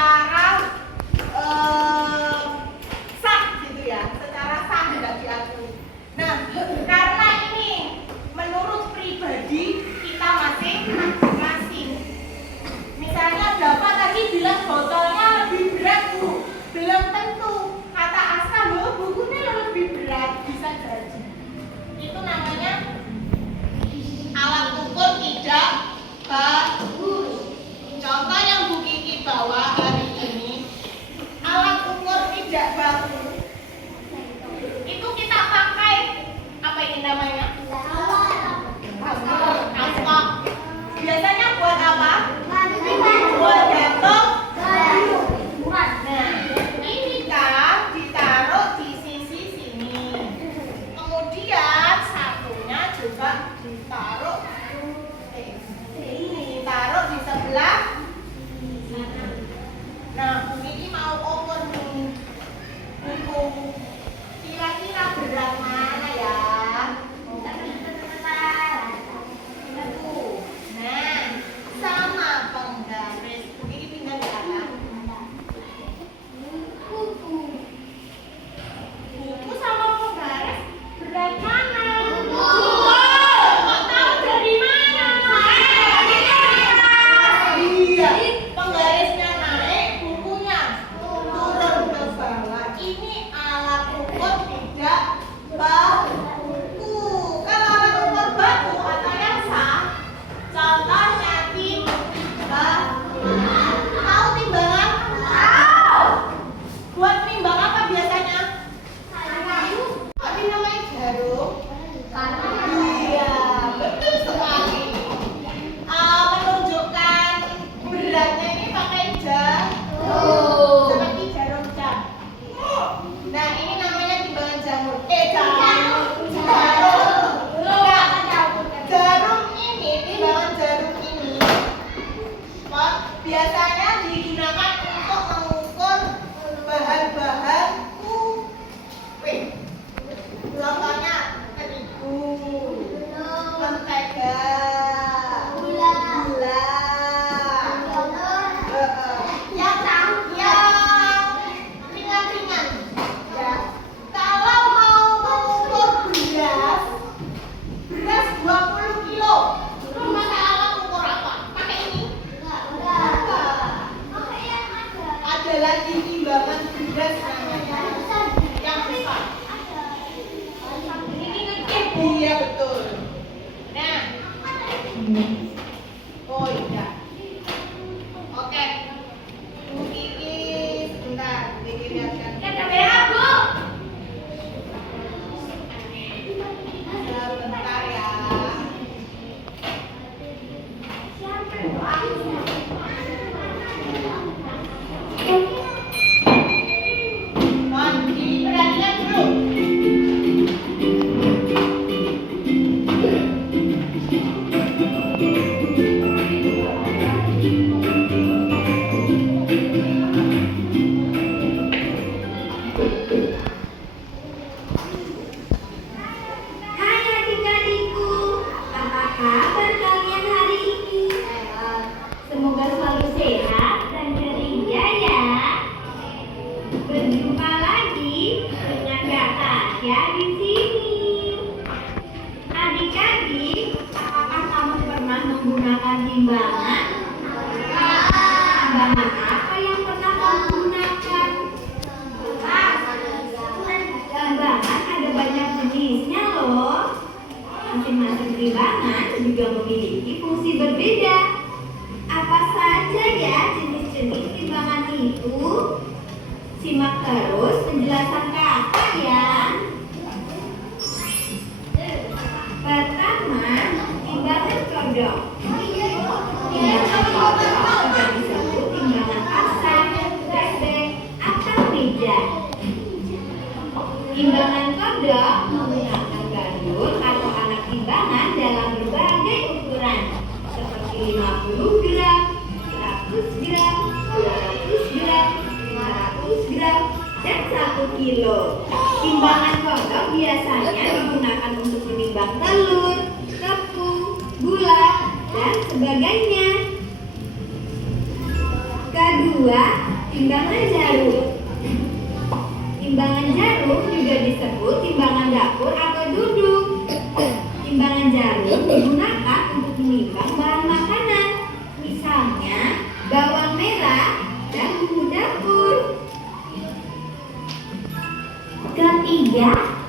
secara sah gitu ya, secara sah tidak diakui. Nah, karena ini menurut pribadi kita masing-masing. Misalnya Bapak tadi bilang botolnya lebih berat Bu, belum tentu. Kata Aska loh bukunya lebih berat, bisa jadi. Itu namanya alat ukur tidak bagus. Contoh yang Bu Kiki bawa hari ini, alat ukur tidak bagus. Itu kita pakai apa ini namanya? Aspak. Biasanya buat apa? Buat gantung baju. Nah, ini kan ditaruh di sisi sini. Kemudian satunya juga ditaruh ditaruh di sebelah sini. Nah, ini mau ukur nih buku. Kira-kira berat mana ya? Nah, sama penggaris. Ini pindah ke atas. Buku sama penggaris berat mana? Kok tahu dari mana? Iya, penggarisnya naik, bukunya turun ke bawah. Ini alat ukur tidak baku. Kalau alat ukur baku atau yang sah, contohnya timbangan. Tahu timbangan? Tahu. Buat timbang apa biasanya? Tapi namanya jarum. Iya, betul sekali. Menunjukkan beratnya ini pakai jarum. Seperti jarum jam. Nah, ini namanya timbangan jamur. Jarum ini, timbangan jarum ini biasanya digunakan untuk mengukur bahan-bahan kue. Contohnya terigu, mentega, gula. Yang ringan-ringan. Ya. Kalau mau mengukur beras 20 kilo, pakai alat ukur apa? Pakai ini? Ada lagi timbangan beras namanya yang besar. Ini ngecek. Iya betul. Nah, oh iya. Oke. Bu Kiki, sebentar. Bu Kiki lihatkan. Sebentar ya. Diperhatikan dulu. Hai adik-adikku, apa kabar kalian hari ini? Semoga selalu sehat dan ceria ya. Berjumpa lagi dengan Kak Tasya di sini. Adik-adik, apakah kamu pernah menggunakan timbangan? Timbangan apa yang pernah kamu gunakan? Timbangan ada banyak jenisnya loh. Masing-masing timbangan juga memiliki fungsi berbeda. Apa saja ya jenis-jenis timbangan itu? Simak terus penjelasan kakak ya. Pertama, timbangan kodok. Timbangan kodok juga disebut timbangan pasang, bebek, atau meja. Timbangan kodok menggunakan gandul atau alat timbangan dalam berbagai ukuran seperti 50 gram, 100 gram, 200 gram, 500 gram, dan 1 kilo. Timbangan kodok biasanya digunakan untuk menimbang telur, tepung, gula, dan sebagainya. Kedua, Timbangan jarum. Timbangan jarum juga disebut timbangan dapur atau duduk. Timbangan jarum digunakan untuk menimbang bahan makanan, misalnya bawang merah dan bumbu dapur. Ketiga,